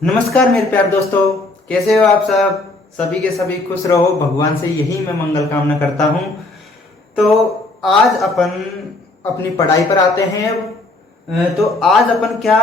नमस्कार मेरे प्यारे दोस्तों, कैसे हो आप सब। सभी के सभी खुश रहो, भगवान से यही मैं मंगल कामना करता हूँ। तो आज अपन अपनी पढ़ाई पर आते हैं। तो आज अपन क्या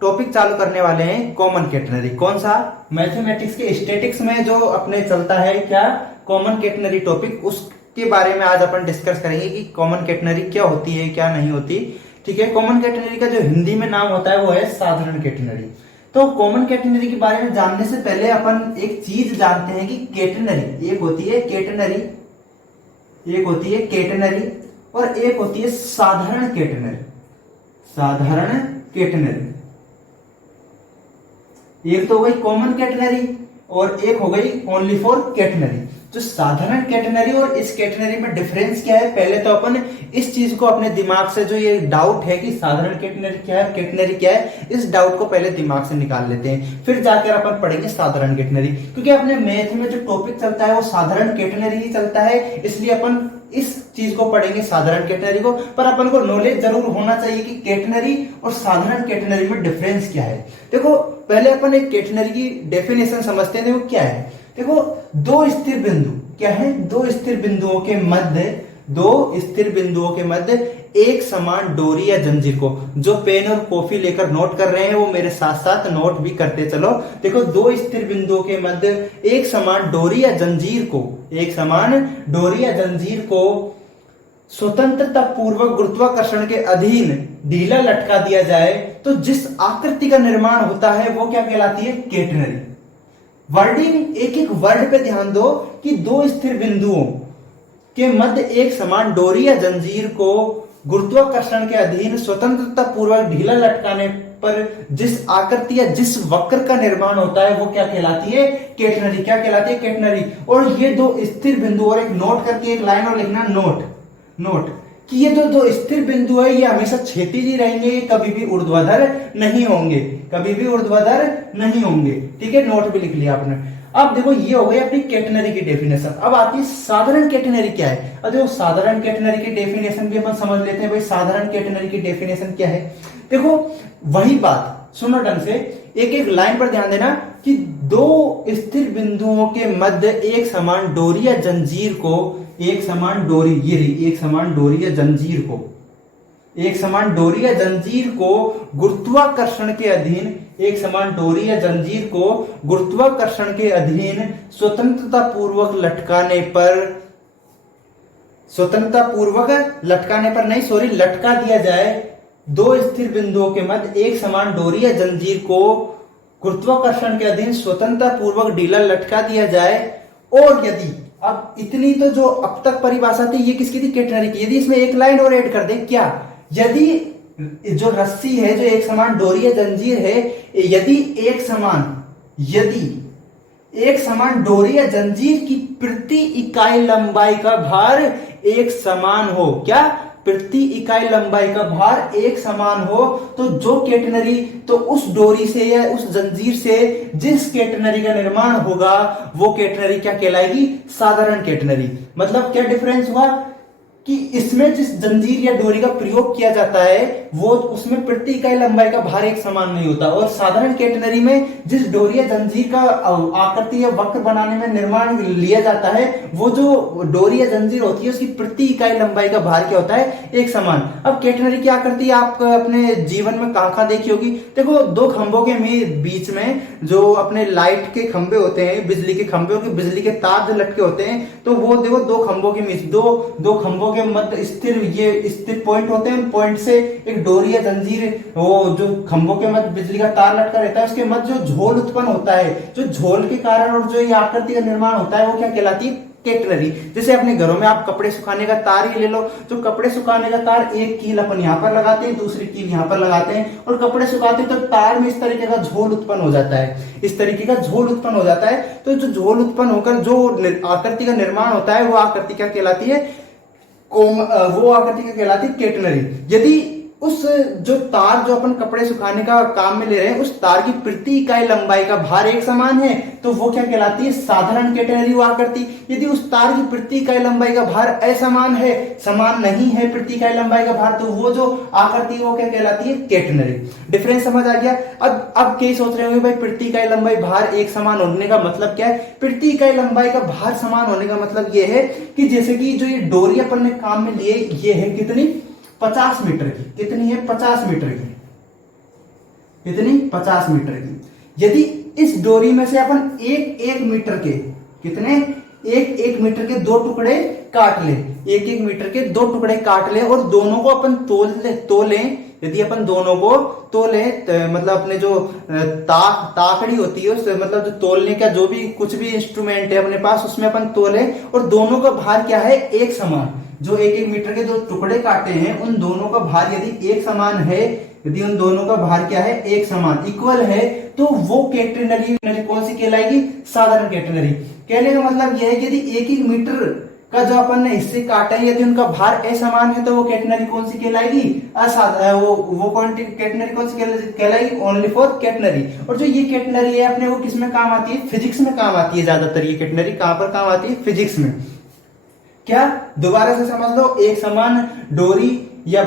टॉपिक चालू करने वाले हैं, कॉमन कैटेनरी। कौन सा? मैथमेटिक्स के स्टैटिक्स में जो अपने चलता है क्या, कॉमन कैटेनरी टॉपिक, उसके बारे में आज अपन डिस्कस करेंगे कि कॉमन कैटेनरी क्या होती है क्या नहीं होती। ठीक है, कॉमन कैटेनरी का जो हिंदी में नाम होता है वो है साधारण कैटेनरी। तो कॉमन कैटेनरी के बारे में जानने से पहले अपन एक चीज जानते हैं कि कैटेनरी एक होती है कैटेनरी, एक होती है कैटेनरी और एक होती है साधारण कैटेनरी। साधारण कैटेनरी एक तो हो गई कॉमन कैटेनरी और एक हो गई ओनली फॉर कैटेनरी। जो साधारण कैटेनरी और इस कैटेनरी में डिफरेंस क्या है, पहले तो अपन इस चीज को अपने दिमाग से, जो ये डाउट है कि साधारण कैटेनरी क्या है कैटेनरी क्या है, इस डाउट को पहले दिमाग से निकाल लेते हैं, फिर जाकर अपन पढ़ेंगे साधारण कैटेनरी। क्योंकि अपने मैथ में जो टॉपिक चलता है वो साधारण कैटेनरी ही चलता है, इसलिए अपन इस चीज को पढ़ेंगे साधारण कैटेनरी को। पर अपन को नॉलेज जरूर होना चाहिए कि कैटेनरी और साधारण कैटेनरी में डिफरेंस क्या है। देखो, पहले अपन एक कैटेनरी की डेफिनेशन समझते हैं। देखो क्या है, देखो दो स्थिर बिंदु क्या है, दो स्थिर बिंदुओं के मध्य, दो स्थिर बिंदुओं के मध्य एक समान डोरी या जंजीर को, जो पेन और कॉपी लेकर नोट कर रहे हैं वो मेरे साथ साथ नोट भी करते चलो। देखो, दो स्थिर बिंदुओं के मध्य एक समान डोरी या जंजीर को, एक समान डोरी या जंजीर को स्वतंत्रता पूर्वक गुरुत्वाकर्षण के अधीन ढीला लटका दिया जाए तो जिस आकृति का निर्माण होता है वो क्या कहलाती है, कैटेनरी। वर्डिंग, एक एक वर्ड पे ध्यान दो कि दो स्थिर बिंदुओं के मध्य एक समान डोरी या जंजीर को गुरुत्वाकर्षण के अधीन स्वतंत्रता पूर्वक ढीला लटकाने पर जिस आकृति या जिस वक्र का निर्माण होता है वो क्या कहलाती है, कैटेनरी। क्या कहलाती है, कैटेनरी। और ये दो स्थिर बिंदु, और एक नोट करके एक लाइन और लिखना, नोट नोट कि ये दो स्थिर बिंदु है, ये हमेशा क्षैतिज ही रहेंगे, कभी भी ऊर्ध्वाधर नहीं होंगे, कभी भी ऊर्ध्वाधर नहीं होंगे। ठीक है, नोट भी लिख लिया आपने। अब देखो, ये हो गई अपनी कैटेनरी की डेफिनेशन। अब आती है साधारण कैटेनरी क्या है। अब देखो, साधारण कैटेनरी की डेफिनेशन भी अपन समझ लेते हैं। भाई साधारण कैटेनरी की डेफिनेशन क्या है। देखो, वही बात सुनो ढंग से, एक एक लाइन पर ध्यान देना कि दो स्थिर बिंदुओं के मध्य एक समान डोरी या जंजीर को, एक समान डोरी, ये रही एक समान डोरी या जंजीर को, एक समान डोरी या जंजीर को गुरुत्वाकर्षण के अधीन, एक समान डोरी या जंजीर को गुरुत्वाकर्षण के अधीन स्वतंत्रता पूर्वक लटकाने पर, स्वतंत्रता पूर्वक लटकाने पर नहीं, सॉरी, लटका दिया जाए। दो स्थिर बिंदुओं के मध्य एक समान डोरी या जंजीर को गुरुत्वाकर्षण के अधीन स्वतंत्रता पूर्वक ढीला लटका दिया जाए। और यदि, अब इतनी तो जो अब तक परिभाषा थी ये किसकी थी, कैटेनरी की। यदि इसमें एक लाइन और ऐड कर दे, क्या, यदि जो रस्सी है, जो एक समान डोरी या जंजीर है, यदि एक समान, यदि एक समान डोरी या जंजीर की प्रति इकाई लंबाई का भार एक समान हो, क्या, प्रति इकाई लंबाई का भार एक समान हो, तो जो कैटेनरी, तो उस डोरी से या उस जंजीर से जिस कैटेनरी का निर्माण होगा वो कैटेनरी क्या कहलाएगी, साधारण कैटेनरी। मतलब क्या डिफरेंस हुआ कि इसमें जिस जंजीर या डोरी का प्रयोग किया जाता है वो, उसमें प्रति इकाई लंबाई का भार एक समान नहीं होता। और साधारण कैटेनरी में जिस डोरी या जंजीर का आकृति या वक्र बनाने में निर्माण लिया जाता है, वो जो डोरी या जंजीर होती है उसकी प्रति इकाई लंबाई का भार क्या होता है, एक समान। अब कैटेनरी क्या करती है, आप अपने जीवन में कहां कहां देखी होगी। देखो, दो खंभों के बीच में जो अपने लाइट के खंभे होते हैं, बिजली के खंभे के, बिजली के तार जो लटके होते हैं, तो वो देखो दो खंभों के बीच, दो खंभों के मध्य स्थिर, ये स्थिर पॉइंट होते हैं। पॉइंट से एक डोरी या जंजीर, वो जो खंभों के मध्य बिजली का तार लटका रहता है, उसके मध्य जो झोल उत्पन्न होता है, जो झोल के कारण और जो ये आकृति का निर्माण होता है वो क्या कहलाती है, कैटेनरी। जैसे अपने घरों में आप कपड़े सुखाने का तार ही ले लो, जो कपड़े सुखाने का तार, एक कील अपन यहाँ पर लगाते हैं, दूसरी कील यहाँ पर लगाते हैं और कपड़े सुखाते हैं, तो तार में इस तरीके का झोल उत्पन्न हो जाता है, इस तरीके का झोल उत्पन्न हो जाता है। तो जो झोल उत्पन्न होकर जो आकृति का निर्माण होता है वो आकृति क्या कहलाती है, वो आकृति क्या कहलाती है, कैटेनरी। यदि उस जो तार जो अपन कपड़े सुखाने का काम में ले रहे हैं उस तार की प्रति इकाई लंबाई का भार एक समान है तो वो क्या कहलाती है, साधारण कैटेनरी हुआ करती। यदि उस तार की प्रति इकाई लंबाई का भार असमान है, समान नहीं है प्रति इकाई लंबाई का भार, तो वो जो आकृति है वो क्या कहलाती है, कैटेनरी। डिफरेंस समझ आ गया। अब क्या सोच रहे होंगे भाई प्रति इकाई लंबाई भार एक समान होने का मतलब क्या है। प्रति इकाई लंबाई का भार समान होने का मतलब ये है कि जैसे कि जो ये डोरी अपन ने काम में लिए ये है कितनी, 50 मीटर की। कितनी है, 50 मीटर की। कितनी, 50 मीटर की। यदि इस डोरी में से अपन एक मीटर के, कितने, एक मीटर के दो टुकड़े काट ले, एक मीटर के दो टुकड़े काट ले और दोनों को अपन तोले। यदि अपन दोनों को तोले मतलब अपने जो ताकड़ी होती है उससे, मतलब जो तोलने का जो भी कुछ भी इंस्ट्रूमेंट है अपने पास उसमें अपन तोले और दोनों का भार क्या है, एक समान। जो एक मीटर के जो टुकड़े काटे हैं उन दोनों का भार यदि एक समान है, यदि उन दोनों का भार क्या है, एक समान, इक्वल है, तो वो कैटेनरी कौन सी कहलाएगी, साधारण कैटेनरी। कहने का मतलब यह है कि यदि एक मीटर का जो अपन ने हिस्से काटे हैं यदि उनका भार असमान है तो वो कैटेनरी कौन सी कहलाएगी, वो कैटेनरी कौन सी कहलाएगी, ओनली फॉर कैटेनरी। और जो ये कैटेनरी है अपने वो किस में काम आती है, फिजिक्स में काम आती है ज्यादातर। ये कैटेनरी कहां पर काम आती है, फिजिक्स में। क्या, दोबारा से समझ लो, एक समान डोरी या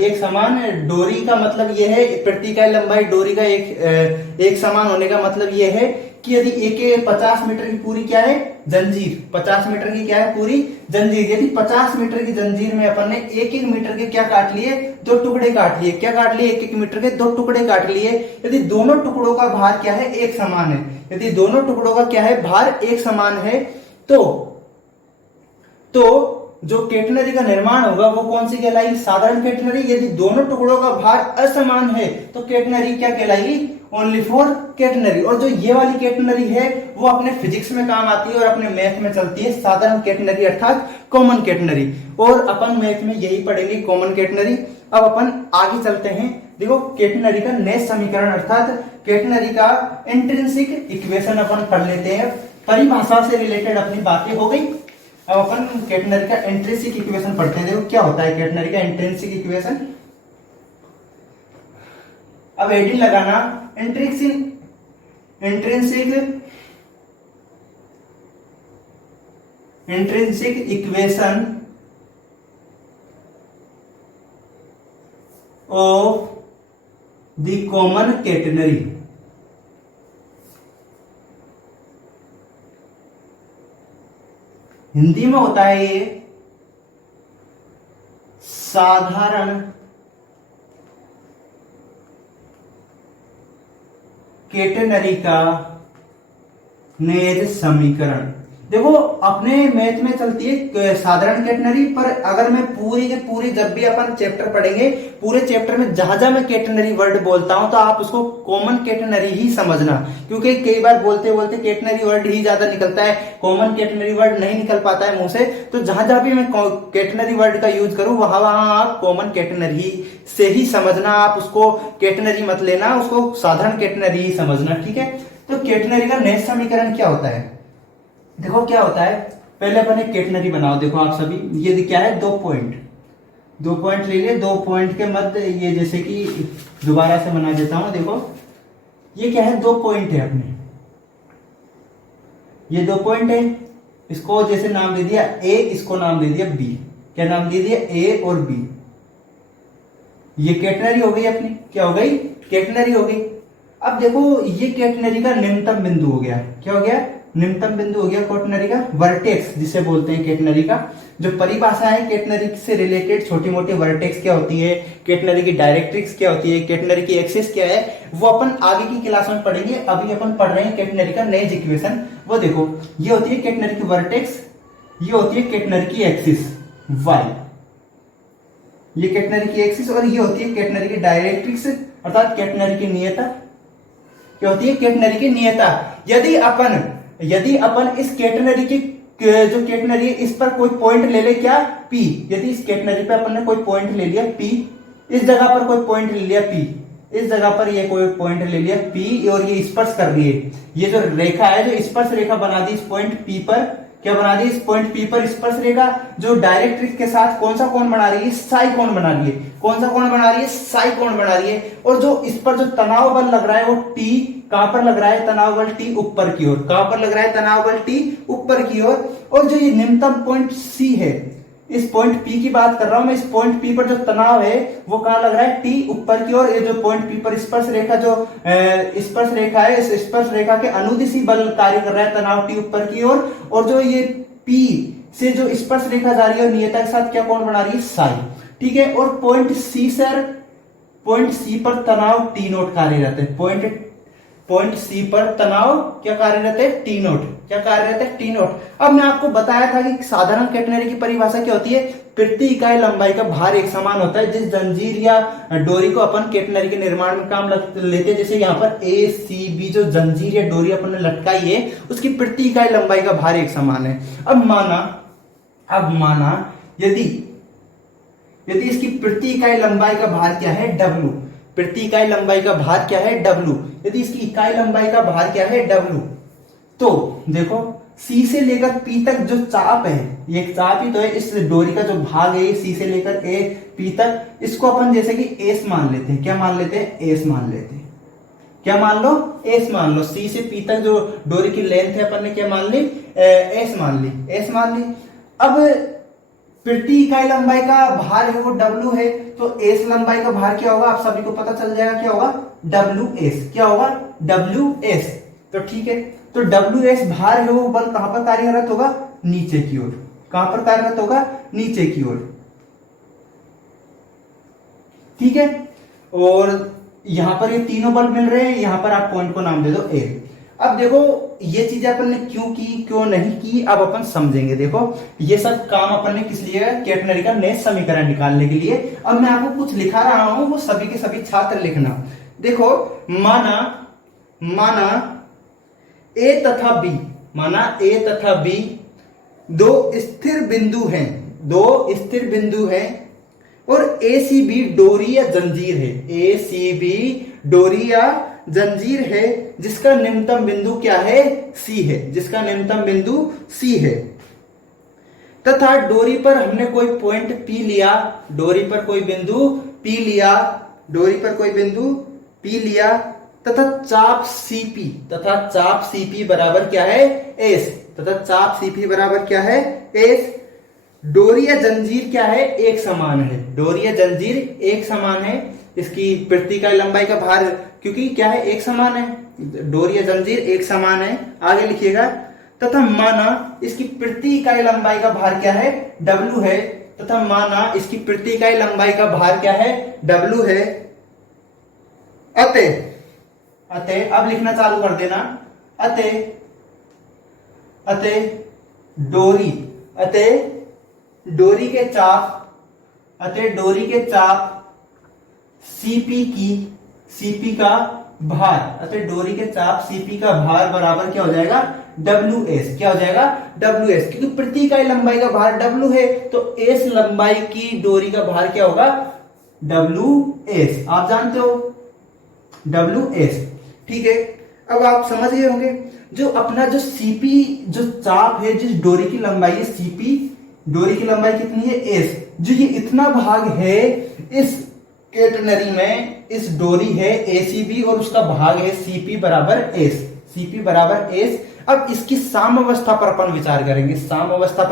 एक समान डोरी का मतलब यह है, प्रति इकाई लंबाई डोरी का एक समान होने का मतलब यह है कि यदि एक 50 मीटर की पूरी क्या है, जंजीर, 50 मीटर की क्या है, पूरी जंजीर। यदि 50 मीटर की जंजीर में अपन ने एक मीटर के क्या काट लिए, दो टुकड़े काट लिए। क्या काट लिए, एक मीटर के दो टुकड़े काट लिए। यदि दोनों टुकड़ों का भार क्या है, एक समान है, यदि दोनों टुकड़ों का क्या है, भार एक समान है, तो जो कैटेनरी का निर्माण होगा वो कौन सी कहलाएगी, साधारण कैटेनरी। यदि दोनों टुकड़ों का भार असमान है तो कैटेनरी क्या कहलाएगी, ओनली फॉर कैटेनरी। और जो ये वाली कैटेनरी है वो अपने फिजिक्स में काम आती है और अपने मैथ में चलती है, साधारण कैटेनरी अर्थात कॉमन कैटेनरी। और अपन मैथ में यही पढ़ेंगे, कॉमन कैटेनरी। अब अपन आगे चलते हैं। देखो कैटेनरी का नैश समीकरण अर्थात कैटेनरी का इंट्रिंसिक इक्वेशन अपन पढ़ लेते हैं। परिभाषा से रिलेटेड अपनी बातें हो गई। अब अपन कैटेनरी का इंट्रिंसिक इक्वेशन पढ़ते हैं। देखो क्या होता है कैटेनरी का इंट्रिंसिक इक्वेशन। अब हेडिंग लगाना, intrinsic equation of the common catenary. Hindi में होता है ये साधारण कैटेनरी का नैज समीकरण। देखो अपने मैथ में चलती है साधारण कैटेनरी, पर अगर मैं पूरी के पूरी जब भी अपन चैप्टर पढ़ेंगे पूरे चैप्टर में जहां जहां मैं कैटेनरी वर्ड बोलता हूं तो आप उसको कॉमन कैटेनरी ही समझना, क्योंकि कई बार बोलते बोलते कैटेनरी वर्ड ही ज्यादा निकलता है, कॉमन कैटेनरी वर्ड नहीं निकल पाता है मुंह से। तो जहां जहां भी मैं कैटेनरी वर्ड का यूज करूं वहां वहां आप कॉमन कैटेनरी से ही समझना, आप उसको कैटेनरी मत लेना, उसको साधारण कैटेनरी ही समझना, ठीक है। तो कैटेनरी का नैश समीकरण क्या होता है, देखो क्या होता है। पहले अपन एक कैटेनरी बनाओ। देखो आप सभी, ये क्या है, दो पॉइंट ले लिए, दो पॉइंट के मध्य ये जैसे कि दोबारा से बना देता हूं। देखो ये क्या है, दो पॉइंट है अपने, ये दो पॉइंट है। इसको जैसे नाम दे दिया ए, इसको नाम दे दिया बी। क्या नाम दे दिया, ए और बी। ये कैटेनरी हो गई अपनी, क्या हो गई, कैटेनरी हो गई। अब देखो ये कैटेनरी का निम्नतम बिंदु हो गया। क्या हो गया, निम्नतम बिंदु हो गया कैटेनरी का, वर्टेक्स जिसे बोलते हैं कैटेनरी का। जो परिभाषा है कैटेनरी से रिलेटेड, छोटी मोटी वर्टेक्स क्या होती है, कैटेनरी की डायरेक्ट्रिक्स क्या होती है, कैटेनरी की एक्सिस क्या है, वो अपन आगे की क्लास में पढ़ेंगे। अभी अपन पढ़ रहे हैं कैटेनरी का नैज इक्वेशन। वो देखो ये होती है कैटेनरी की वर्टेक्स, ये होती है कैटेनरी की एक्सिस वाई, ये कैटेनरी की एक्सिस, और ये होती है कैटेनरी की डायरेक्ट्रिक्स अर्थात कैटेनरी की नियता। क्या होती है, कैटेनरी की नियता। यदि अपन इस कैटेनरी की जो कैटेनरी है इस पर कोई पॉइंट ले ले, क्या, P। यदि इस कैटेनरी पे अपन ने कोई पॉइंट ले लिया P, इस जगह पर कोई पॉइंट ले लिया P, इस जगह पर ये कोई पॉइंट ले लिया P और ये स्पर्श कर रही है, ये जो रेखा है जो स्पर्श रेखा बना दी इस पॉइंट P पर, क्या बना रही है, इस पॉइंट पी पर स्पर्श रेखा जो डायरेक्ट्रिक्स के साथ कौन सा कोण बना रही है, साई कोण बना रही है। कौन सा कोण बना रही है, साई कोण बना रही है। और जो इस पर जो तनाव बल लग रहा है वो टी, कहां पर लग रहा है तनाव बल, टी ऊपर की ओर। कहां पर लग रहा है तनाव बल, टी ऊपर की ओर। और जो ये निम्नतम पॉइंट सी है, इस पॉइंट पी की बात कर रहा हूं मैं, इस पॉइंट पी पर जो तनाव है वो कहां लग रहा है, टी ऊपर की ओर। ये जो पॉइंट पी पर स्पर्श रेखा जो स्पर्श रेखा है, इस स्पर्श रेखा के अनुदिश बल कार्य कर रहा है, तनाव टी ऊपर की ओर। और जो ये पी से जो स्पर्श रेखा जा रही है नियता के साथ क्या कोण बना रही है, साई। ठीक है। और point C sir, point C पर तनाव टी नोट कार्यरत है। पॉइंट सी पर तनाव क्या कार्यरत है, टी नोट। क्या कार्यरत है, टी नोट। अब मैं आपको बताया था कि साधारण कैटेनरी की परिभाषा क्या होती है, प्रति इकाई लंबाई का भार एक समान होता है। जिस जंजीर या डोरी को अपन कैटेनरी के निर्माण में काम लेते हैं, जैसे यहाँ पर ए सी बी जो जंजीर या डोरी अपन ने लटकाई है, उसकी प्रति इकाई लंबाई का भार एक समान है। अब माना यदि इसकी प्रति इकाई लंबाई का भार क्या है, डब्ल्यू। प्रति इकाई लंबाई का भार क्या है, डब्ल्यू। यदि इसकी इकाई लंबाई का भार क्या है, डब्ल्यू, तो देखो सी से लेकर पी तक जो चाप है, ये चाप ही तो है, इस डोरी का जो भाग है सी से लेकर ए पी तक, इसको अपन जैसे कि एस मान लेते हैं। क्या मान लेते हैं, एस मान लेते हैं। क्या मान लो, एस मान लो। सी से पी तक जो डोरी की लेंथ है अपन ने क्या मान ली, एस मान ली, एस मान ली। अब प्रति इकाई लंबाई का भार है वो डब्ल्यू है, तो एस लंबाई का भार क्या होगा, आप सभी को पता चल जाएगा क्या होगा, डब्ल्यू एस। क्या होगा, डब्ल्यू एस। तो ठीक है, तो डब्ल्यू एस भार है वो बल कहां पर कार्यरत होगा, नीचे की ओर। कहां पर कार्यरत होगा, नीचे की ओर। ठीक है। और यहां पर ये तीनों बल मिल रहे हैं, यहां पर आप पॉइंट को नाम दे दो ए। अब देखो ये चीजें अपन ने क्यों की क्यों नहीं की, अब अपन समझेंगे। देखो ये सब काम अपन ने किस लिए, कैटेनरी का नेस समीकरण निकालने के लिए। अब मैं आपको कुछ लिखा रहा हूं, वो सभी के सभी छात्र लिखना। देखो माना ए तथा बी, माना ए तथा बी दो स्थिर बिंदु हैं, दो स्थिर बिंदु हैं, और ए सी बी डोरी या जंजीर है। ए सी बी डोरी या जंजीर है, जिसका निम्नतम बिंदु क्या है, सी है, जिसका निम्नतम बिंदु सी है। तथा डोरी पर हमने कोई पॉइंट पी लिया, डोरी पर कोई बिंदु पी लिया, डोरी पर कोई बिंदु पी लिया, तथा चाप सीपी, तथा चाप सीपी बराबर क्या है, एस। तथा चाप सीपी बराबर क्या है, एस। डोरी या जंजीर क्या है, एक समान है। डोरी या जंजीर एक समान है। इसकी प्रति इकाई लंबाई का भार क्योंकि क्या है, एक समान है। डोरी या जंजीर एक समान है। आगे लिखिएगा, तथा माना इसकी प्रति इकाई लंबाई का भार क्या है, डब्ल्यू है। तथा माना इसकी प्रति इकाई लंबाई का भार क्या है, डब्ल्यू है। अतः अब लिखना चालू कर देना। अतः डोरी के चाप सीपी का भार, अतः डोरी के चाप सीपी का भार बराबर क्या हो जाएगा, डब्ल्यू एस। क्या हो जाएगा, डब्ल्यू एस। क्योंकि प्रति इकाई लंबाई का भार डब्ल्यू है, तो एस लंबाई की डोरी का भार क्या होगा, डब्ल्यू एस। आप जानते हो डब्ल्यू एस। ठीक है। अब आप समझ गए होंगे, जो अपना जो सीपी जो चाप है, जिस डोरी की लंबाई है सीपी, डोरी की लंबाई कितनी है, एस। जो ये इतना भाग है इस कैटेनरी में, इस डोरी है एसीबी और उसका भाग है सीपी बराबर एस। सीपी बराबर एस। अब इसकी साम्यावस्था पर अपन विचार करेंगे। साम्यावस्था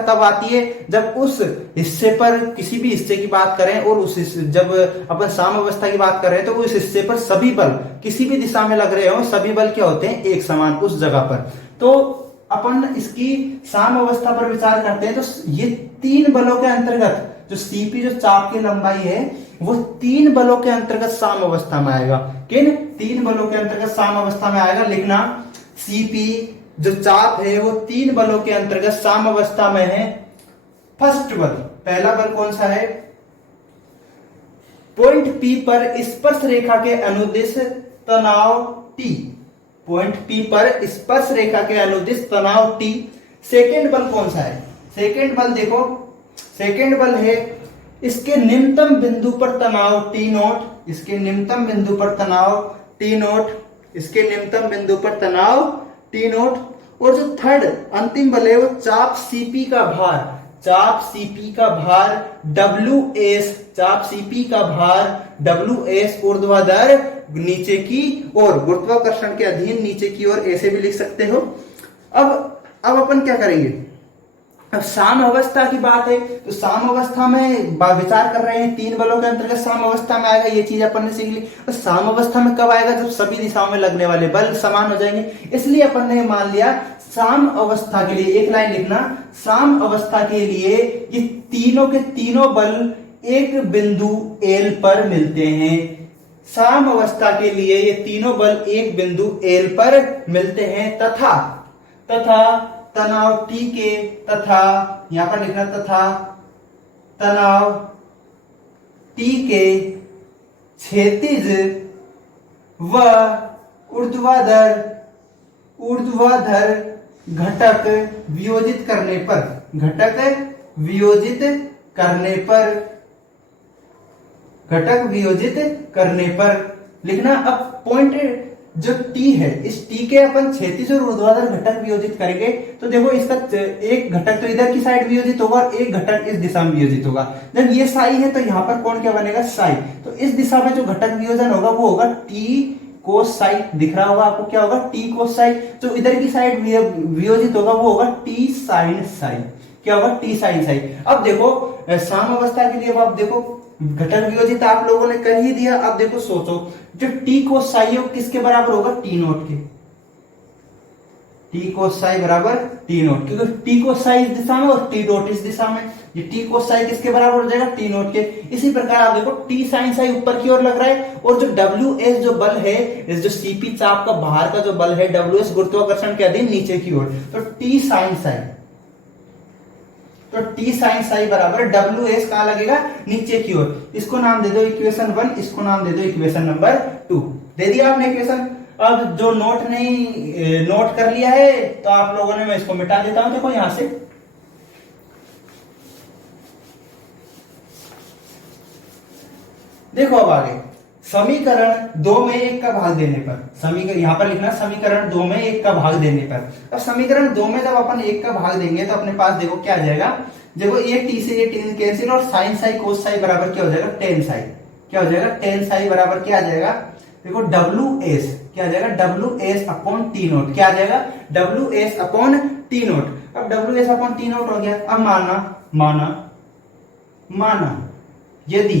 कब आती है, जब उस हिस्से पर किसी भी हिस्से की बात करें और जब अपन साम्यावस्था की बात करें तो उस हिस्से पर सभी बल किसी भी दिशा में लग रहे हो, सभी बल क्या होते हैं, एक समान उस जगह पर। तो अपन इसकी साम्यावस्था पर विचार करते हैं, तो ये तीन बलों के अंतर्गत जो सीपी जो चाप की लंबाई है वो तीन बलों के अंतर्गत साम्यावस्था में आएगा। किन तीन बलों के अंतर्गत साम्यावस्था में आएगा, लिखना। सीपी जो चाप है वो तीन बलों के अंतर्गत साम्यावस्था में है। फर्स्ट बल, पहला बल कौन सा है, पॉइंट पी पर स्पर्श रेखा के अनुदिश तनाव टी। पॉइंट पी पर स्पर्श रेखा के अनुदिश तनाव टी। सेकेंड बल कौन सा है, सेकेंड बल देखो, सेकेंड बल है इसके निम्नतम बिंदु पर तनाव टी नोट। इसके निम्नतम बिंदु पर तनाव टी नोट। इसके निम्नतम बिंदु पर तनाव टी नोट। और जो थर्ड अंतिम बल है वो चाप सीपी का भार, चाप सीपी का भार डब्ल्यू एस, चाप सीपी का भार डब्ल्यू एस ऊर्ध्वाधर नीचे की और गुरुत्वाकर्षण के अधीन नीचे की ओर, ऐसे भी लिख सकते हो। अब अपन क्या करेंगे, अब साम अवस्था की बात है तो साम अवस्था में विचार कर रहे हैं, तीन बलों के अंतर्गत साम अवस्था में आएगा, ये चीज अपन ने सीख ली। तो साम अवस्था में कब आएगा, जब सभी दिशाओं में लगने वाले बल समान हो जाएंगे, इसलिए अपन ने मान लिया साम अवस्था के लिए, एक लाइन लिखना, साम अवस्था के लिए ये तीनों के तीनों बल एक बिंदु एल पर मिलते हैं। साम अवस्था के लिए ये तीनों बल एक बिंदु एल पर मिलते हैं तथा तनाव T के, तथा यहां पर लिखना तथा तनाव T के क्षैतिज व ऊर्ध्वाधर घटक वियोजित करने पर लिखना। अब पॉइंट जो T है, इस T के अपन क्षैतिज और ऊर्ध्वाधर घटक वियोजित करेंगे तो देखो इसका एक घटक तो इधर की साइड वियोजित होगा और एक घटक इस दिशा में वियोजित होगा। जब ये साई है तो यहाँ पर कोण क्या बनेगा, साई। तो इस दिशा में जो घटक वियोजन होगा वो होगा T कोस साई, दिख रहा होगा आपको, क्या होगा T कोस साई। जो इधर की साइड वियोजित होगा वो होगा T साइन साई, क्या होगा T साइन साई। अब देखो साम अवस्था के लिए, अब देखो घटक वियोजित आप लोगों ने कर ही दिया। अब देखो सोचो, जो T कोस साई है किसके बराबर होगा, T नोट के, T कोस साई बराबर T नोट, क्योंकि T कोस साई इस दिशा में और T डॉट इस दिशा में, ये T कोस साई किसके बराबर हो जाएगा, T नोट के। इसी प्रकार आप देखो T साइन साई ऊपर की ओर लग रहा है और जो WS जो बल है, इस जो CP चाप का बाहर का जो बल है WS गुरुत्वाकर्षण के अधीन नीचे की ओर, तो T साइन साई, तो T साइन साई बराबर WS कहां लगेगा, नीचे की ओर। इसको नाम दे दो इक्वेशन 1, इसको नाम दे दो इक्वेशन नंबर 2। दे दिया आपने इक्वेशन। अब जो नोट नहीं नोट कर लिया है तो आप लोगों ने, मैं इसको मिटा देता हूं, देखो यहां से देखो। अब आगे समीकरण 2 में 1 का भाग देने पर, समीकरण यहां पर लिखना, समीकरण 2 में 1 का भाग देने पर। अब समीकरण 2 में जब अपन 1 का भाग देंगे तो अपने पास देखो क्या आ जाएगा, देखो ये T से ये T कैंसिल और साइन साई कोस साई बराबर क्या हो जाएगा, टेन साई। क्या हो जाएगा, टेन साई बराबर क्या आ जाएगा, देखो WS क्या आ जाएगा, WS अपॉन T नोट, क्या आ जाएगा, WS अपॉन T नोट। अब WS अपॉन T नोट हो गया। अब माना यदि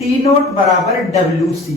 T नोट बराबर WC,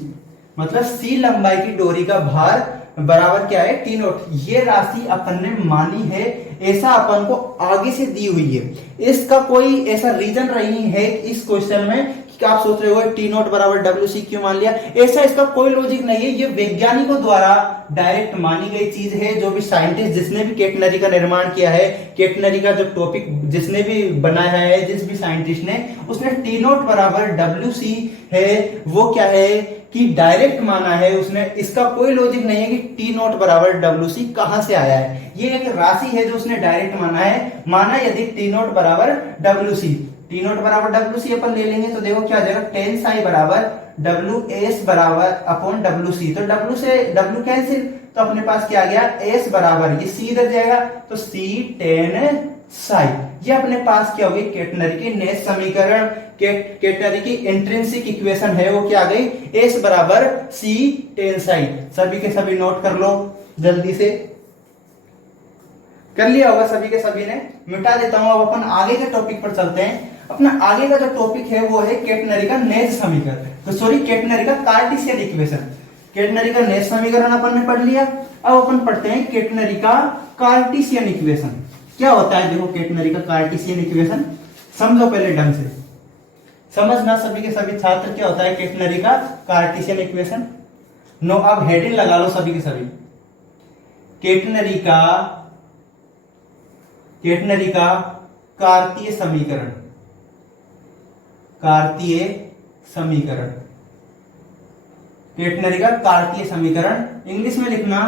मतलब C लंबाई की डोरी का भार बराबर क्या है, T नोट। ये राशि अपन ने मानी है, ऐसा अपन को आगे से दी हुई है। इसका कोई ऐसा रीजन नहीं है इस क्वेश्चन में कि आप सोच रहे हो T नोट बराबर WC क्यों मान लिया, ऐसा इसका कोई लॉजिक नहीं है। ये वैज्ञानिकों द्वारा डायरेक्ट मानी गई चीज है। जो भी साइंटिस्ट जिसने भी केटनरी का निर्माण किया है, केटनरी का जो टॉपिक जिसने भी बनाया है, जिस भी साइंटिस्ट ने, उसने T नोट बराबर WC है वो क्या है कि डायरेक्ट माना है उसने। इसका कोई लॉजिक नहीं है कि T नोट बराबर WC कहां से आया है, ये एक राशि है जो उसने डायरेक्ट माना है। माना यदि T नोट बराबर WC, T नोट बराबर WC अपन ले लेंगे तो देखो क्या आ जाएगा, टेन साई बराबर WS बराबर अपॉन WC। तो W से W कैंसिल, तो अपने पास क्या आ गया, S बराबर, ये C इधर जाएगा तो C टेन साई। ये अपने पास क्या हो गई, केटनरी की नेस समीकरण, केटनरी की इंट्रिंसिक इक्वेशन है वो क्या आ गई, S बराबर C टेन साई। सभी के सभी नोट कर लो, जल्दी से कर लिया होगा सभी के सभी ने, मिटा देता हूं। अब अपन आगे के टॉपिक पर चलते हैं। अपना आगे का जो टॉपिक है वो है केटनरी का नेस समीकरण, तो सॉरी केटनरी का कार्टेशियन इक्वेशन। केटनरी का नेस समीकरण अपन ने पढ़ लिया। अब अपन पढ़ते हैं केटनरी का कार्टेशियन इक्वेशन। क्या होता है, देखो केटनरी का कार्टेशियन इक्वेशन समझो पहले ढंग से, समझना सभी के सभी छात्र, क्या होता है केटनरी का कार्टेशियन इक्वेशन। नो, अब हेडिंग लगा लो सभी के सभी, केटनरी का कार्तीय समीकरण, केटनरी का कार्तीय समीकरण इंग्लिश में लिखना।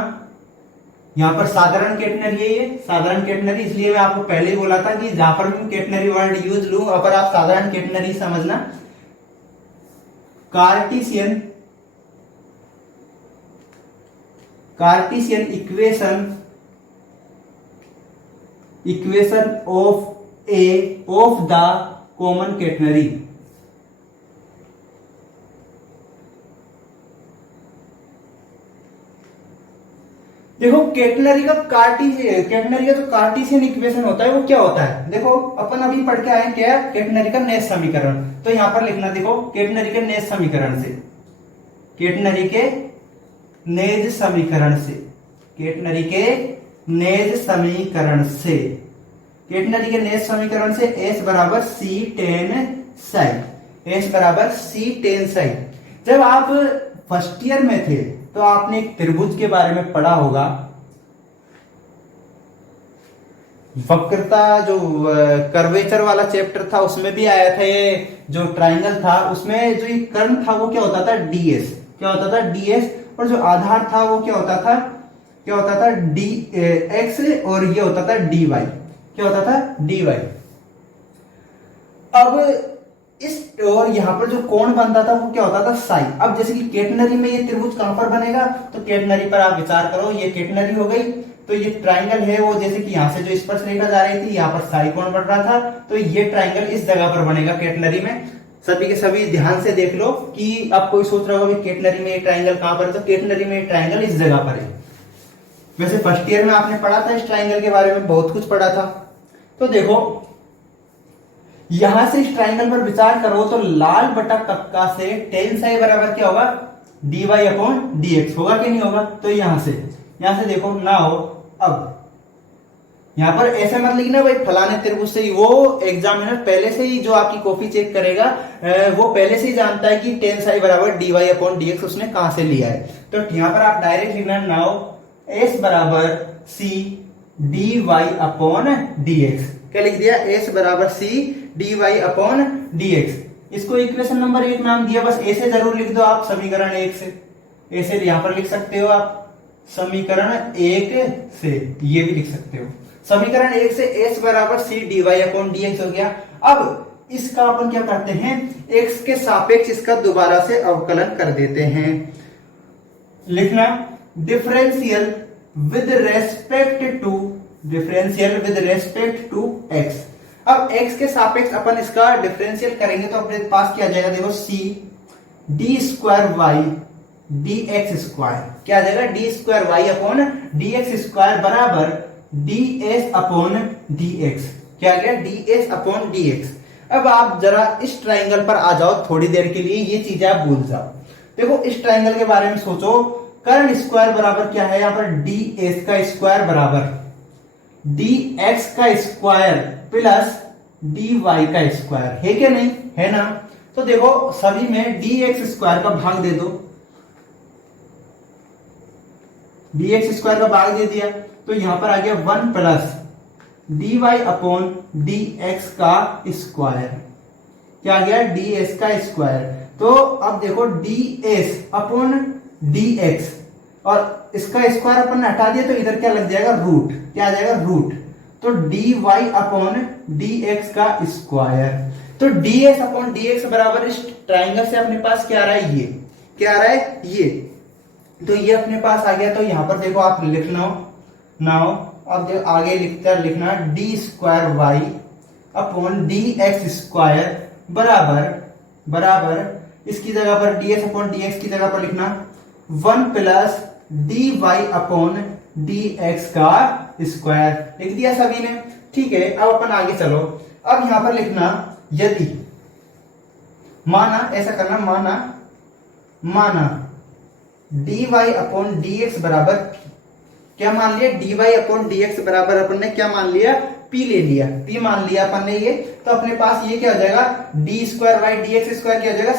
यहां पर साधारण केटनरी है, ये साधारण केटनरी, इसलिए मैं आपको पहले ही बोला था कि जहां पर भी केटनरी वर्ड यूज लूं, पर आप साधारण केटनरी समझना। Cartesian equation equation of A of the common catenary. देखो कैटनरी का जो कार्टेशियन इक्वेशन होता है वो क्या होता है, देखो अपन अभी पढ़ के आए क्या, कैटनरी का नेज समीकरण। तो यहां पर लिखना, देखो कैटनरी के नेज समीकरण से, कैटनरी के नेज समीकरण से, कैटनरी के नेज समीकरण से, कैटनरी के नेज समीकरण से S बराबर सी टेन साइन, S बराबर सी टेन साइन। जब आप फर्स्ट ईयर में थे तो आपने एक त्रिभुज के बारे में पढ़ा होगा, वक्रता जो कर्वेचर वाला चैप्टर था उसमें भी आया था ये, जो ट्राइंगल था उसमें जो ये कर्ण था वो क्या होता था, ds, क्या होता था ds, और जो आधार था वो क्या होता था dx, और ये होता था dy, क्या होता था dy। अब इस और यहां पर जो कोण बनता था वो क्या होता था साई। अब जैसे कि कैटनरी में ये त्रिभुज कहां पर बनेगा, तो कैटनरी पर आप विचार करो, ये कैटनरी हो गई, तो ये ट्राइंगल है वो, जैसे कि यहां से जो स्पर्श रेखा जा रही थी यहाँ पर साई कोण बढ़ रहा था, तो ये ट्राइंगल इस जगह पर बनेगा कैटनरी में। सभी के सभी ध्यान से देख लो कि अब कोई सोच रहा होगा कि कैटनरी में ये ट्राइंगल कहां पर है, तो कैटनरी में ये ट्राइंगल इस जगह पर है। वैसे फर्स्ट ईयर में आपने पढ़ा था इस ट्राइंगल के बारे में, बहुत कुछ पढ़ा था। तो देखो यहां से इस ट्राइंगल पर विचार करो तो लाल बटा कक्का से टेन साई बराबर क्या होगा, dy अपॉन dx होगा कि नहीं होगा। तो यहां से देखो ना हो, अब यहां पर ऐसे मत लिखना भाई फलाने त्रिभुज से ही, वो एग्जामिनर पहले से ही जो आपकी कॉपी चेक करेगा वो पहले से ही जानता है कि टेन साई बराबर dy अपॉन dx उसने कहां से लिया है। तो यहां पर आप डायरेक्ट लिखना, नाउ s बराबर c dy अपॉन dx, क्या लिख दिया, s बराबर c dy अपॉन dx। इसको इक्वेशन नंबर 1 नाम दिया, बस ऐसे जरूर लिख दो आप, समीकरण 1 से, ऐसे यहां पर लिख सकते हो आप, समीकरण 1 से ये भी लिख सकते हो। समीकरण 1 से s बराबर c dy अपॉन dx हो गया। अब इसका अपन क्या करते हैं, x के सापेक्ष इसका दोबारा से अवकलन कर देते हैं। लिखना differential with respect to x। अब x के सापेक्ष अपन इसका डिफरेंशियल करेंगे तो अपने पास क्या आ जाएगा, देखो c d square y dx square, क्या आ जाएगा, d square y upon dx square बराबर ds अपॉन dx, क्या आ गया, ds अपॉन dx। अब आप जरा इस ट्राइंगल पर आ जाओ थोड़ी देर के लिए, ये चीजें आप भूल जाओ। देखो इस ट्राइंगल के बारे में सोचो, कर्ण स्क्वायर बराबर क्या है, यहां पर ds का स्क्वायर बराबर dx का स्क्वायर प्लस dy का स्क्वायर, है क्या नहीं, है ना। तो देखो सभी में dx स्क्वायर का भाग दे दो, dx स्क्वायर का भाग दे दिया, तो यहां पर आ गया 1 प्लस dy अपॉन dx का स्क्वायर, क्या आ गया, ds का स्क्वायर। तो अब देखो ds अपॉन dx, और इसका स्क्वायर अपन ने हटा दिया तो इधर क्या लग जाएगा, रूट, क्या आ जाएगा, रूट। तो dy अपॉन dx का स्क्वायर, तो ds अपॉन dx बराबर इस ट्राइंगल से अपने पास क्या आ रहा है, ये क्या आ रहा है, ये, तो ये अपने पास आ गया। तो यहां पर देखो आप लिखना, नाउ अब देखो आगे लिखना d square y upon d x square बराबर इसकी जगह पर d x upon d x की जगह पर लिखना 1 plus d y upon d x का स्क्वायर, लिख दिया सभी ने, ठीक है। अब अपन आगे चलो, अब यहां पर लिखना यदि माना, ऐसा करना, माना d y upon d x बराबर, क्या मान लिया, d y upon d x बराबर अपन ने क्या मान लिया, पी ले लिया, पी मान लिया अपन ने ये। तो अपने पास ये क्या हो जाएगा, d square y d x square क्या हो जाएगा,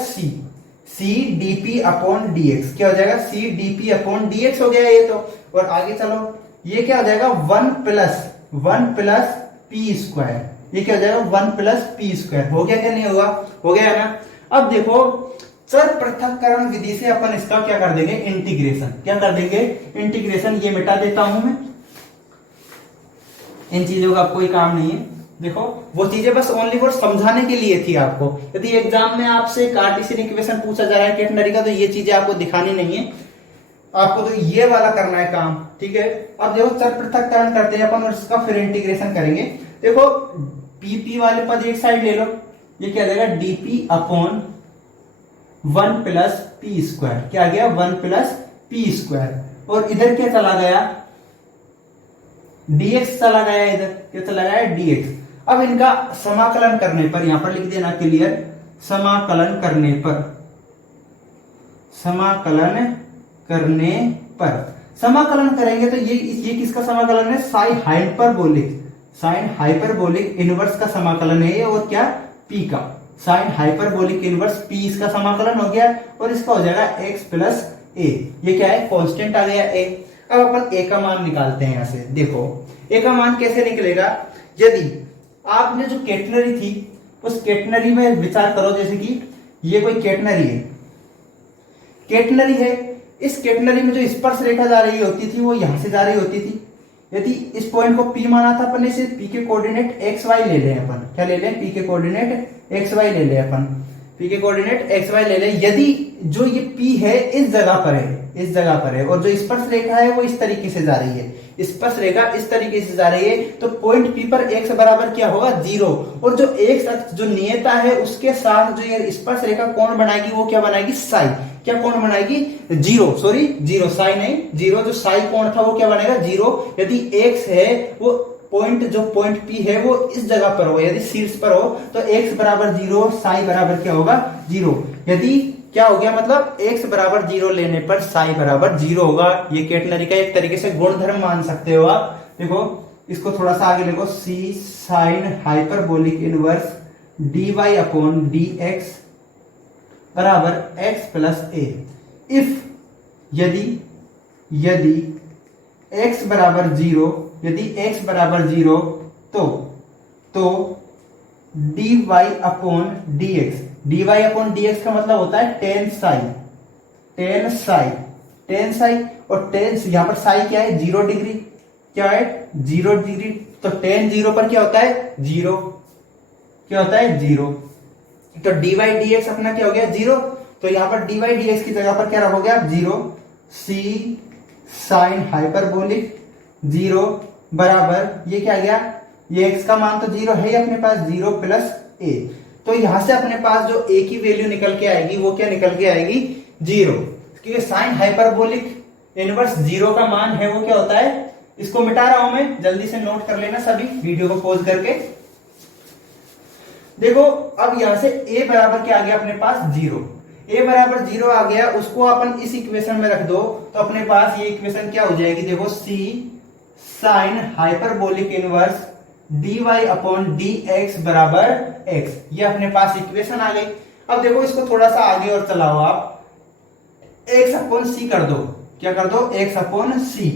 c d p upon d x, क्या हो जाएगा, c d p upon d x हो गया ये तो। और आगे चलो, ये क्या हो जाएगा 1 प्लस पी स्क्वायर, ये क्या हो जाएगा 1 प्लस पी स्क्वायर, हो गया क्या, नहीं होगा, हो गया ना। अब देखो चर पृथक्करण विधि से अपन इसका क्या कर देंगे, इंटीग्रेशन, क्या कर देंगे, इंटीग्रेशन। ये मिटा देता हूं मैं, इन चीजों का कोई काम नहीं है। देखो वो चीजें बस ओनली फॉर समझाने के लिए थी आपको। यदि एग्जाम में आपसे कार्टेशियन इक्वेशन पूछा जा रहा है कैटेनरी का, तो ये चीजें आपको दिखानी नहीं है। आपको तो ये वाला करना है काम, ठीक है। अब देखो चर पृथक्करण करते हैं अपन और इसका फिर इंटीग्रेशन करेंगे। देखो पी वाले पद एक साइड ले लो, ये क्या आ जाएगा DP upon 1 plus P square, क्या आ गया 1 प्लस पी स्क्वायर, और इधर क्या चला गया dx चला गया, इधर क्या चला गया dx। अब इनका समाकलन करने पर यहां पर लिख देना क्लियर, समाकलन करने पर, समाकलन करने पर, समाकलन करेंगे तो ये किसका समाकलन है, sine hyperbolic, sine hyperbolic inverse का समाकलन है ये, और क्या p का साइन हाइपरबोलिक इनवर्स p इसका समाकलन हो गया, और इसका हो जाएगा x प्लस a, ये क्या है कांस्टेंट आ गया a। अब अपन a का मान निकालते हैं यहां से। देखो a का मान कैसे निकलेगा, यदि आपने जो केटनरी थी उस केटनरी में विचार करो, जैसे कि ये कोई केटनरी है, केटनरी है, इस केटनरी में जो स्पर्श रेखा जा रही होती थी वो यहां से जा रही होती थी। यदि इस पॉइंट को P माना था अपन ने, इसे P के कोऑर्डिनेट एक्स वाई ले लें अपन, क्या ले लें P के कोऑर्डिनेट एक्स वाई ले लें अपन, P के कोऑर्डिनेट एक्स वाई ले लें। यदि जो ये P है इस जगह पर है, इस जगह पर है, और जो स्पर्श रेखा है वो इस तरीके से जा रही है, स्पर्श रेखा इस तरीके से जा रही है, तो पॉइंट P पर x बराबर क्या होगा 0, और जो x अक्ष जो नियता है उसके साथ जो ये स्पर्श रेखा कोण बनाएगी वो क्या बनाएगी साई, क्या कोण बनाएगी 0, सॉरी 0 साई नहीं 0, जो साई कोण था वो क्या बनेगा 0। यदि x है वो पॉइंट, जो पॉइंट P है वो इस जगह पर हो, यदि शीर्ष पर हो तो x बराबर 0 और साई बराबर क्या होगा 0। यदि क्या हो गया, मतलब x बराबर 0 लेने पर साई बराबर 0 होगा। ये केटनरी का एक तरीके से गुणधर्म मान सकते हो आप। देखो इसको थोड़ा सा आगे लिखो, c sine hyperbolic inverse dy upon dx बराबर x प्लस a। इफ यदि x बराबर 0, यदि x बराबर 0 तो dy upon dx, dy upon dx का मतलब होता है टेन साई, और टेन यहां पर साई क्या है 0 डिग्री, क्या है 0 डिग्री, तो टेन 0 पर क्या होता है 0, क्या होता है 0, तो dy dx अपना क्या हो गया 0, तो यहां पर dy dx की जगह पर क्या रखोगे आप 0, c साइन हाइपरबोलिक 0 बराबर ये क्या आ गया, ये x का मान तो 0 है ही अपने पास, 0 प्लस a। तो यहां से अपने पास जो a की वैल्यू निकल के आएगी वो क्या निकल के आएगी 0, क्योंकि साइन हाइपरबोलिक इनवर्स 0 का मान है वो क्या होता है। इसको मिटा रहा हूं मैं, जल्दी से नोट कर लेना सभी, वीडियो को पॉज करके। देखो अब यहां से a बराबर क्या आ गया अपने पास 0, a बराबर 0 आ गया, उसको अपन इस इक्वेशन में रख दो तो अपने पास ये इक्वेशन क्या हो जाएगी, देखो c sine hyperbolic inverse dy upon dx बराबर x, ये अपने पास इक्वेशन आ गई। अब देखो इसको थोड़ा सा आगे और चलाओ आप, x अपॉन c कर दो, क्या कर दो x upon c,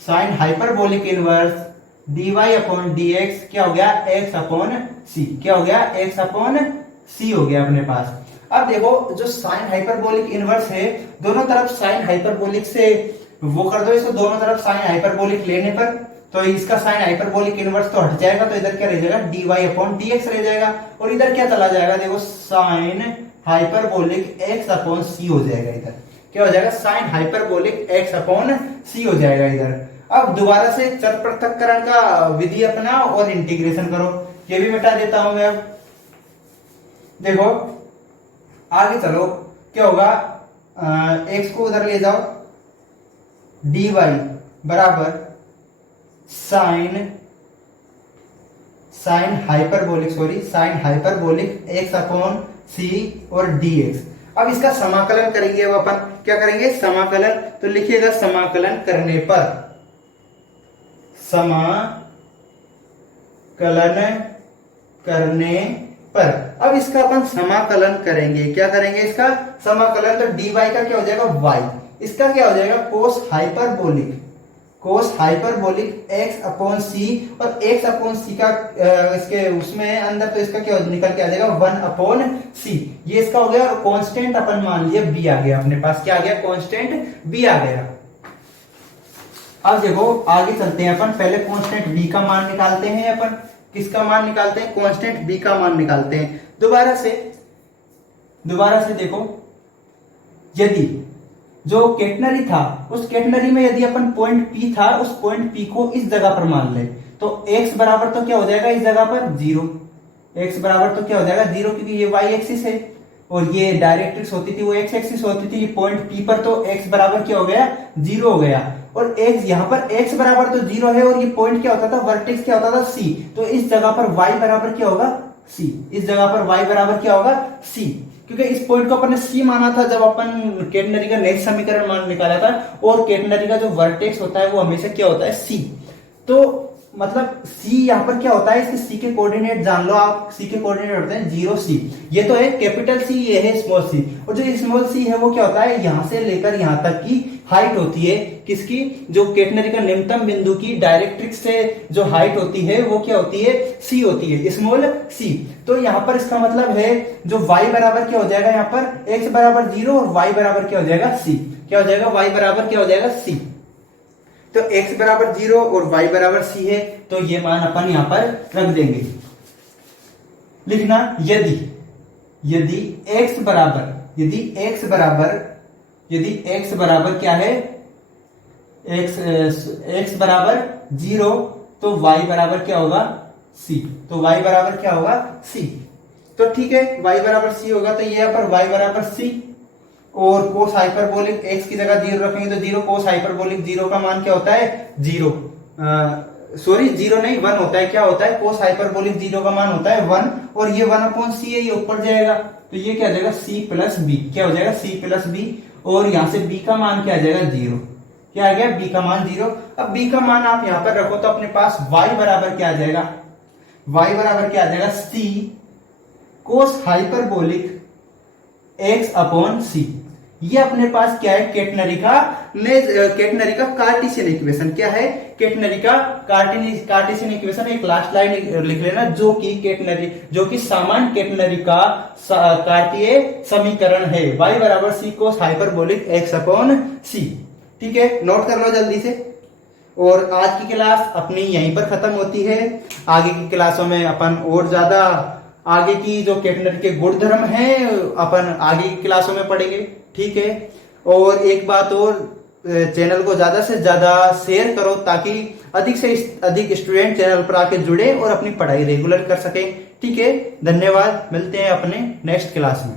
sine hyperbolic inverse dy upon dx क्या हो गया x अपॉन c, क्या हो गया x अपॉन c हो गया अपने पास। अब देखो जो साइन हाइपरबोलिक इनवर्स है, दोनों तरफ साइन हाइपरबोलिक से वो कर दो इसको, दोनों तरफ साइन हाइपरबोलिक लेने पर तो इसका साइन हाइपरबोलिक इनवर्स तो हट जाएगा, तो इधर क्या रह जाएगा dy अपॉन dx रह जाएगा, और इधर क्या चला जाएगा, देखो sine hyperbolic x upon c हो जाएगा, इधर क्या हो जाएगा sine hyperbolic x upon c हो जाएगा इधर। अब दोबारा से चर पृथक्करण का विधि अपनाओ और इंटीग्रेशन करो, ये भी मिटा देता हूं मैं। अब देखो आगे चलो, क्या होगा x को उधर ले जाओ, dy बराबर sine hyperbolic x upon c और dx। अब इसका समाकलन करेंगे, अब अपन क्या करेंगे समाकलन, तो लिखिएगा समाकलन करने पर, अब इसका अपन समाकलन करेंगे, क्या करेंगे इसका समाकलन, तो dy का क्या हो जाएगा y, इसका क्या हो जाएगा cos hyperbolic x upon c, और x अपॉन c का इसके उसमें अंदर तो इसका क्या निकल के आ जाएगा 1 अपॉन c, ये इसका हो गया कांस्टेंट, अपन मान लिया b आ गया अपने पास, क्या आ गया कांस्टेंट b आ गया। अब देखो आगे चलते हैं अपन, पहले कांस्टेंट b का मान निकालते हैं अपन, किसका मान निकालते हैं कांस्टेंट b का मान निकालते हैं। दोबारा से देखो, जो केटनरी था उस केटनरी में यदि अपन पॉइंट P था, उस पॉइंट P को इस जगह पर मान ले, तो x बराबर तो क्या हो जाएगा इस जगह पर 0, x बराबर तो क्या हो जाएगा 0, क्योंकि ये y एक्सिस है और ये डायरेक्ट्रिक्स होती थी वो x एक्सिस होती थी। ये पॉइंट P पर तो x बराबर क्या हो गया 0 हो गया, और x यहाँ पर x बराबर तो 0 है, और ये पॉइंट क्या होता था वर्टेक्स क्या होता था c, तो इस जगह पर y बराबर क्या होगा c, इस जगह पर y बराबर क्या होगा c, क्योंकि इस पॉइंट को अपन ने c माना था जब अपन केटनरी का नेक्स्ट समीकरण मान निकाला था, और केटनरी का जो वर्टेक्स होता है वो हमेशा क्या होता है c। तो मतलब c यहाँ पर क्या होता है, इसके c के कोऑर्डिनेट जान लो आप, c के कोऑर्डिनेट होते हैं 0 c, ये तो है कैपिटल C, ये है स्मॉल c, और जो स्मॉल c है वो क्या होता है यहां से लेकर यहां तक की हाइट होती है किसकी, जो केटनरी का निम्नतम बिंदु की डायरेक्ट्रिक्स से जो हाइट होती है वो क्या होती है c होती है, स्मॉल c। तो यहाँ पर इसका मतलब है जो y बराबर क्या हो जाएगा, यहाँ पर x बराबर 0 और y बराबर क्या हो जाएगा c, क्या हो जाएगा y बराबर क्या हो जाएगा c। तो x बराबर 0 और y बराबर c है, तो ये मान अपन यहां पर रख देंगे। लिखना यदि यदि x बराबर क्या है, x बराबर 0, तो y बराबर क्या होगा c, तो y बराबर क्या होगा c। तो ठीक है y बराबर c होगा, तो ये पर y बराबर c, और कोस हाइपरबोलिक x की जगह 0 रखेंगे तो 0, कोस हाइपरबोलिक 0 का मान क्या होता है 0, सॉरी 0 नहीं 1 होता है, क्या होता है कोस हाइपरबोलिक 0 का मान होता है 1, और ये 1/c है, ये ऊपर जाएगा तो ये क्या हो जाएगा c प्लस b, क्या हो जाएगा c प्लस b, और यहां से b का मान क्या आ जाएगा 0, क्या आ गया b का मान 0। अब b का मान आप यहां पर रखो तो अपने पास y बराबर क्या आ जाएगा, y बराबर क्या आ जाएगा c कोस हाइपरबोलिक x/c। ये अपने पास क्या है केटनरी का कार्टेशियन इक्वेशन, क्या है केटनरी का कार्टेशियन इक्वेशन। एक लास्ट लाइन लिख लेना, जो कि सामान्य केटनरी का कार्तीय समीकरण है, y बराबर c कोस हाइपरबोलिक x/c। ठीक है, नोट कर लो जल्दी से। और आज की क्लास अपनी यहीं पर खत्म होती है, आगे की क्लासों में अपन और ज्यादा आगे की जो केटनरी के गुणधर्म हैं अपन आगे की क्लासों में पढ़ेंगे। ठीक है, और एक बात और, चैनल को ज्यादा से ज्यादा शेयर करो ताकि अधिक से अधिक स्टूडेंट चैनल पर आके जुड़े और अपनी पढ़ाई रेगुलर कर सके। ठीक है, धन्यवाद, मिलते हैं अपने नेक्स्ट क्लास में।